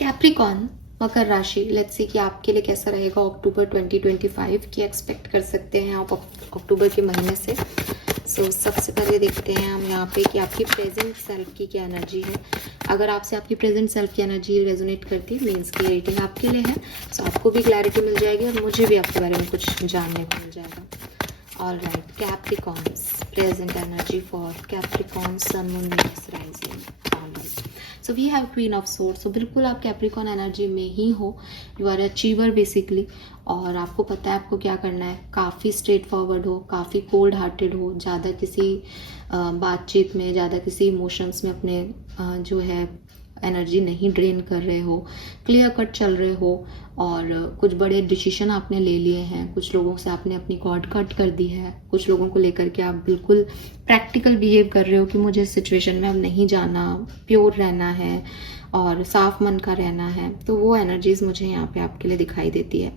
Capricorn, मकर राशि, let's see कि आपके लिए कैसा रहेगा अक्टूबर 2025 की एक्सपेक्ट कर सकते हैं आप अक्टूबर के महीने से। सो सबसे पहले देखते हैं हम यहाँ पे कि आपकी प्रेजेंट सेल्फ की क्या एनर्जी है। अगर आपसे आपकी प्रेजेंट सेल्फ की एनर्जी रेजोनेट करती है मीन्स की रेटिंग आपके लिए है। सो आपको भी क्लैरिटी मिल जाएगी और मुझे भी आपके बारे में कुछ जानने को मिल जाएगा। All right, Capricorns, present energy for Capricorn, sun, moon, Venus, rising. All right, so we have Queen of Swords. सो बिल्कुल आप कैप्रिकॉन एनर्जी में ही हो, यू आर अचीवर बेसिकली, और आपको पता है आपको क्या करना है। काफ़ी स्ट्रेट फॉरवर्ड हो, काफ़ी कोल्ड हार्टेड हो, ज़्यादा किसी बातचीत में, ज़्यादा किसी इमोशंस में अपने जो है एनर्जी नहीं ड्रेन कर रहे हो, क्लियर कट चल रहे हो, और कुछ बड़े डिसीजन आपने ले लिए हैं, कुछ लोगों से आपने अपनी कॉर्ड कट कर दी है, कुछ लोगों को लेकर के आप बिल्कुल प्रैक्टिकल बिहेव कर रहे हो कि मुझे इस सिचुएशन में अब नहीं जाना, प्योर रहना है और साफ मन का रहना है। तो वो एनर्जीज मुझे यहाँ पे आपके लिए दिखाई देती है।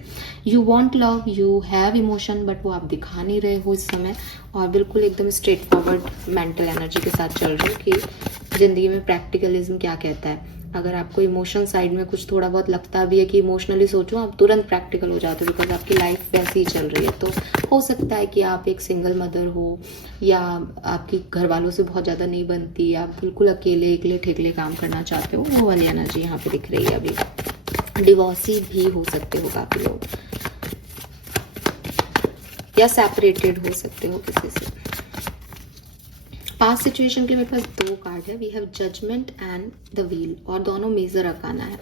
You want love, you have emotion, but वो आप दिखा नहीं रहे हो इस समय, और बिल्कुल एकदम स्ट्रेट फॉरवर्ड मेंटल एनर्जी के साथ चल रहे हो कि ज़िंदगी में प्रैक्टिकलिज्म क्या कहता है। अगर आपको इमोशन साइड में कुछ थोड़ा बहुत लगता भी है कि इमोशनली सोचो, आप तुरंत प्रैक्टिकल हो जाते हो बिकॉज आपकी लाइफ वैसी ही चल रही है। तो हो सकता है कि आप एक सिंगल मदर हो, या आपकी घर वालों से बहुत ज़्यादा नहीं बनती, आप बिल्कुल अकेले एकले ठेकले काम करना चाहते हो, वो वाली एनर्जी यहाँ पे दिख रही है। अभी डिवोर्सी भी हो सकते हो काफ़ी लोग, या सेपरेटेड हो सकते हो किसी से। पास्ट सिचुएशन के लिए मेरे पास 2 कार्ड है। We have judgement and the wheel, और दोनों मेजर अकाना है।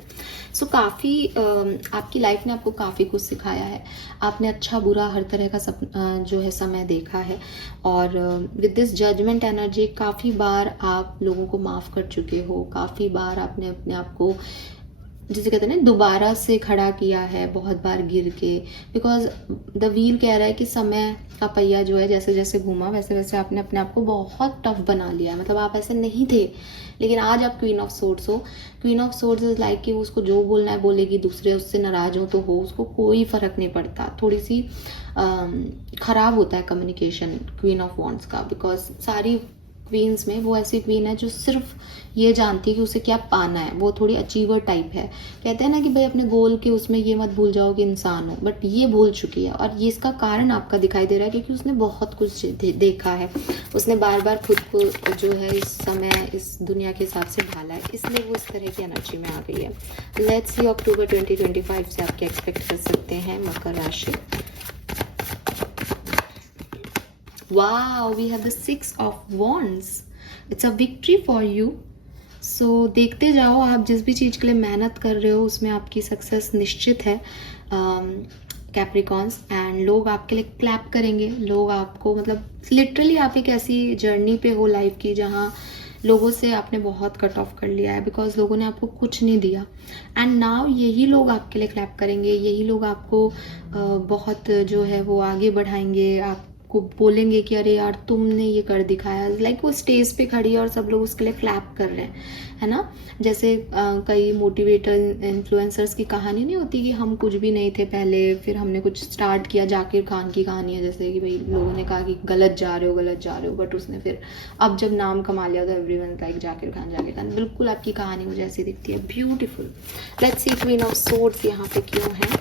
सो काफ़ी आपकी लाइफ ने आपको काफ़ी कुछ सिखाया है। आपने अच्छा बुरा हर तरह का जो है समय देखा है, और विद दिस जजमेंट एनर्जी काफ़ी बार आप लोगों को माफ़ कर चुके हो, काफ़ी बार आपने अपने आप को, जिसे कहते हैं ना, दोबारा से खड़ा किया है, बहुत बार गिर के। बिकॉज द व्हील कह रहा है कि समय का पहिया जो है जैसे जैसे घूमा वैसे वैसे आपने अपने आप को बहुत टफ बना लिया। मतलब आप ऐसे नहीं थे, लेकिन आज आप क्वीन ऑफ सोर्ड्स हो। Queen of swords is like कि उसको जो बोलना है बोलेगी, दूसरे उससे नाराज हो तो हो, उसको कोई फर्क नहीं पड़ता। थोड़ी सी खराब होता है कम्युनिकेशन क्वीन ऑफ वॉन्ड्स का, बिकॉज सारी क्वींस में वो ऐसी क्वीन है जो सिर्फ ये जानती है कि उसे क्या पाना है। वो थोड़ी अचीवर टाइप है। कहते हैं ना कि भाई अपने गोल के उसमें ये मत भूल जाओ कि इंसान हो, बट ये भूल चुकी है, और ये इसका कारण आपका दिखाई दे रहा है क्योंकि उसने बहुत कुछ देखा है। उसने बार बार खुद को जो है इस समय इस दुनिया के हिसाब से ढाला है, इसलिए वो इस तरह की एनर्जी में आ गई है। लेट्स सी अक्टूबर 2025 से आप क्या एक्सपेक्ट कर सकते हैं मकर राशि। Wow, we have the 6 of Wands. It's a victory for you. So देखते जाओ, आप जिस भी चीज़ के लिए मेहनत कर रहे हो उसमें आपकी सक्सेस निश्चित है कैप्रिकॉन्स। एंड लोग आपके लिए क्लैप करेंगे। लोग आपको, मतलब लिटरली आप एक ऐसी जर्नी पे हो लाइफ की जहाँ लोगों से आपने बहुत कट ऑफ कर लिया है, बिकॉज लोगों ने आपको कुछ नहीं दिया। एंड नाउ यही लोग आपके लिए क्लैप करेंगे, यही लोग आपको बहुत जो है वो आगे बढ़ाएंगे, आपको बोलेंगे कि अरे यार तुमने ये कर दिखाया। लाइक वो स्टेज पे खड़ी है और सब लोग उसके लिए क्लैप कर रहे हैं, है ना। जैसे कई मोटिवेटर इन्फ्लुएंसर्स की कहानी नहीं होती कि हम कुछ भी नहीं थे पहले, फिर हमने कुछ स्टार्ट किया। जाकिर खान की कहानी है जैसे कि भाई लोगों ने कहा कि गलत जा रहे हो, बट उसने फिर अब जब नाम कमा लिया तो एवरीवन लाइक जाकिर खान। बिल्कुल आपकी कहानी मुझे ऐसी दिखती है, beautiful. Let's see queen of swords यहाँ पे क्यों है,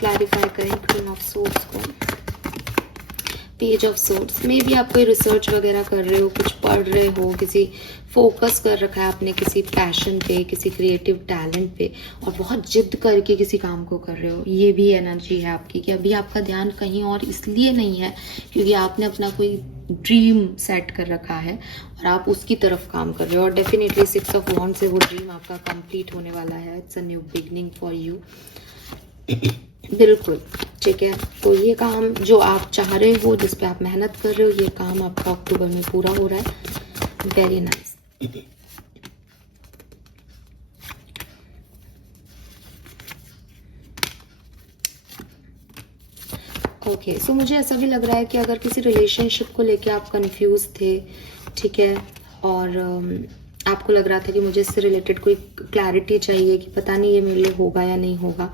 क्लैरिफाई करें क्वीन ऑफ सोर्ड्स को। पेज ऑफ सोर्ड्स में भी आप कोई रिसर्च वगैरह कर रहे हो, कुछ पढ़ रहे हो, किसी फोकस कर रखा है आपने किसी पैशन पे, किसी क्रिएटिव टैलेंट पे, और बहुत जिद करके किसी काम को कर रहे हो। ये भी एनर्जी है आपकी कि अभी आपका ध्यान कहीं और इसलिए नहीं है क्योंकि आपने अपना कोई ड्रीम सेट कर रखा है और आप उसकी तरफ काम कर रहे हो। और डेफिनेटली 6 ऑफ वॉन्ड से वो ड्रीम आपका कंप्लीट होने वाला है। It's a new beginning for you. बिल्कुल ठीक है। तो ये काम जो आप चाह रहे हो, जिस पे आप मेहनत कर रहे हो, ये काम आपका अक्टूबर में पूरा हो रहा है। Very nice. ओके, सो मुझे ऐसा भी लग रहा है कि अगर किसी रिलेशनशिप को लेके आप कंफ्यूज थे, ठीक है, और आपको लग रहा था कि मुझे इससे रिलेटेड कोई क्लैरिटी चाहिए कि पता नहीं ये मेरे लिए होगा या नहीं होगा,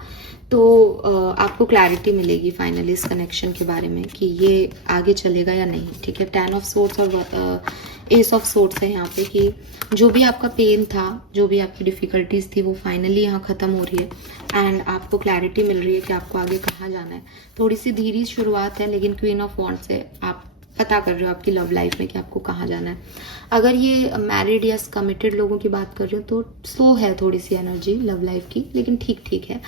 तो आपको क्लैरिटी मिलेगी फाइनली इस कनेक्शन के बारे में कि ये आगे चलेगा या नहीं, ठीक है। 10 ऑफ सोर्ड्स और एस ऑफ सोर्ड्स है यहाँ पे कि जो भी आपका पेन था, जो भी आपकी डिफ़िकल्टीज थी, वो फाइनली यहाँ ख़त्म हो रही है एंड आपको क्लैरिटी मिल रही है कि आपको आगे कहाँ जाना है। थोड़ी सी धीरे शुरुआत है, लेकिन क्वीन ऑफ वॉन्ड्स से आप पता कर रहे हो आपकी लव लाइफ में कि आपको कहाँ जाना है। अगर ये मैरिड या कमिटेड लोगों की बात कर रहे हो तो स्लो है थोड़ी सी एनर्जी लव लाइफ की, लेकिन ठीक ठीक है।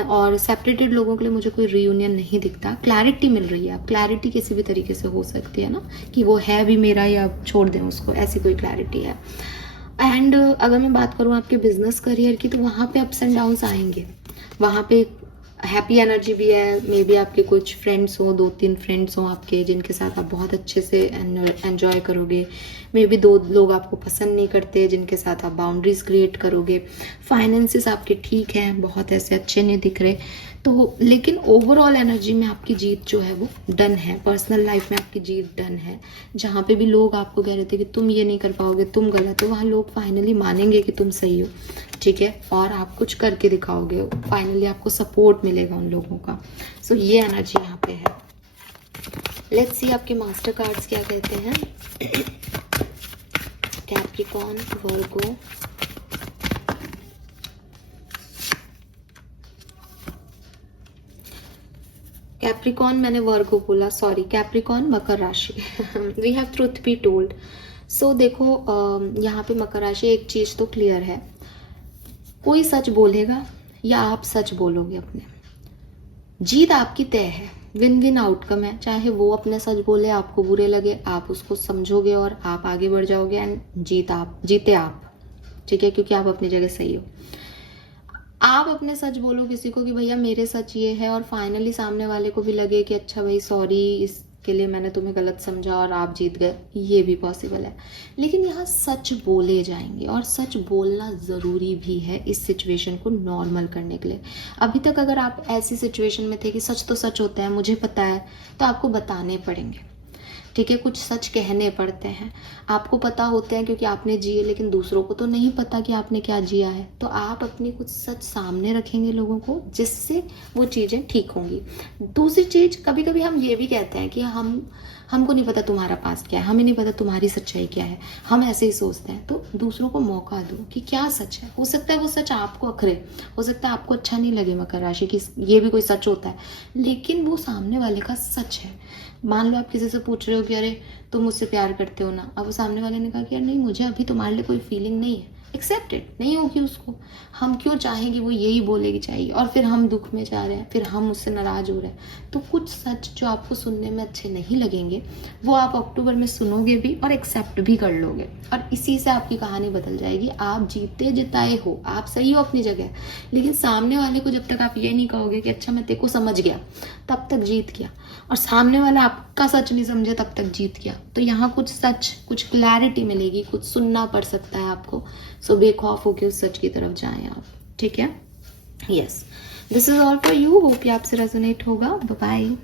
और सेपरेटेड लोगों के लिए मुझे कोई रियूनियन नहीं दिखता। क्लैरिटी मिल रही है। अब क्लैरिटी किसी भी तरीके से हो सकती है ना, कि वो है भी मेरा या छोड़ दें उसको, ऐसी कोई क्लैरिटी है। एंड अगर मैं बात करूँ आपके बिजनेस करियर की, तो वहाँ पे अप्स एंड डाउन्स आएंगे। वहाँ पे हैप्पी एनर्जी भी है। मे बी आपके कुछ फ्रेंड्स हो, 2-3 फ्रेंड्स हो आपके जिनके साथ आप बहुत अच्छे से एंजॉय करोगे। मे बी 2 लोग आपको पसंद नहीं करते जिनके साथ आप बाउंड्रीज क्रिएट करोगे। फाइनेंसेस आपके ठीक हैं, बहुत ऐसे अच्छे नहीं दिख रहे तो, लेकिन ओवरऑल एनर्जी में आपकी जीत जो है वो डन है। पर्सनल लाइफ में आपकी जीत डन है। जहाँ पे भी लोग आपको कह रहे थे कि तुम ये नहीं कर पाओगे, तुम गलत हो, वहाँ लोग फाइनली मानेंगे कि तुम सही हो, ठीक है, और आप कुछ करके दिखाओगे। फाइनली आपको सपोर्ट मिलेगा उन लोगों का। सो ये एनर्जी यहाँ पे है। लेट्स सी आपके मास्टर कार्ड्स क्या कहते हैं। कैप्रिकॉर्न, वर्गो, कैप्रिकॉर्न मैंने वर्गो बोला, सॉरी, कैप्रिकॉर्न मकर राशि। We have truth be told. सो देखो यहाँ पे मकर राशि, एक चीज तो क्लियर है, कोई सच बोलेगा या आप सच बोलोगे अपने, जीत आपकी तय है। विन विन आउटकम है। चाहे वो अपने सच बोले, आपको बुरे लगे, आप उसको समझोगे और आप आगे बढ़ जाओगे एंड जीते आप, ठीक है, क्योंकि आप अपनी जगह सही हो। आप अपने सच बोलो किसी को कि भैया मेरे सच ये है, और फाइनली सामने वाले को भी लगे कि अच्छा भाई सॉरी, इसके लिए मैंने तुम्हें गलत समझा और आप जीत गए, ये भी पॉसिबल है। लेकिन यहाँ सच बोले जाएंगे और सच बोलना ज़रूरी भी है इस सिचुएशन को नॉर्मल करने के लिए। अभी तक अगर आप ऐसी सिचुएशन में थे कि सच तो सच होता है, मुझे पता है, तो आपको बताने पड़ेंगे, ठीक है। कुछ सच कहने पड़ते हैं, आपको पता होते हैं क्योंकि आपने जिए, लेकिन दूसरों को तो नहीं पता कि आपने क्या जिया है। तो आप अपनी कुछ सच सामने रखेंगे लोगों को, जिससे वो चीज़ें ठीक होंगी। दूसरी चीज़, कभी कभी हम ये भी कहते हैं कि हमको नहीं पता तुम्हारा पास्ट क्या है, हमें नहीं पता तुम्हारी सच्चाई क्या है, हम ऐसे ही सोचते हैं। तो दूसरों को मौका दो कि क्या सच है। हो सकता है वो सच आपको अखरे, हो सकता है आपको अच्छा नहीं लगे मकर राशि की ये भी कोई सच होता है, लेकिन वो सामने वाले का सच है। मान लो आप किसी से पूछ रहे हो कि अरे तुम मुझसे प्यार करते हो ना, अब वो सामने वाले ने कहा कि यार नहीं, मुझे अभी तुम्हारे लिए कोई फीलिंग नहीं है, एक्सेप्टेड, नहीं होगी उसको। हम क्यों चाहेंगे वो यही बोलेगी चाहिए, और फिर हम दुख में जा रहे हैं, फिर हम उससे नाराज हो रहे हैं। तो कुछ सच जो आपको सुनने में अच्छे नहीं लगेंगे, वो आप अक्टूबर में सुनोगे भी और एक्सेप्ट भी कर लोगे, और इसी से आपकी कहानी बदल जाएगी। आप जीते जिताए हो, आप सही हो अपनी जगह, लेकिन सामने वाले को जब तक आप ये नहीं कहोगे कि अच्छा मैं तेरे को समझ गया, तब तक जीत गया, और सामने वाला आपका सच नहीं समझे तब तक जीत गया। तो यहाँ कुछ सच, कुछ क्लैरिटी मिलेगी, कुछ सुनना पड़ सकता है आपको। सो बेखौफ होके उस सच की तरफ जाएं आप, ठीक है। Yes, this is all for you. Hope ये आपसे रेजोनेट होगा। Bye bye.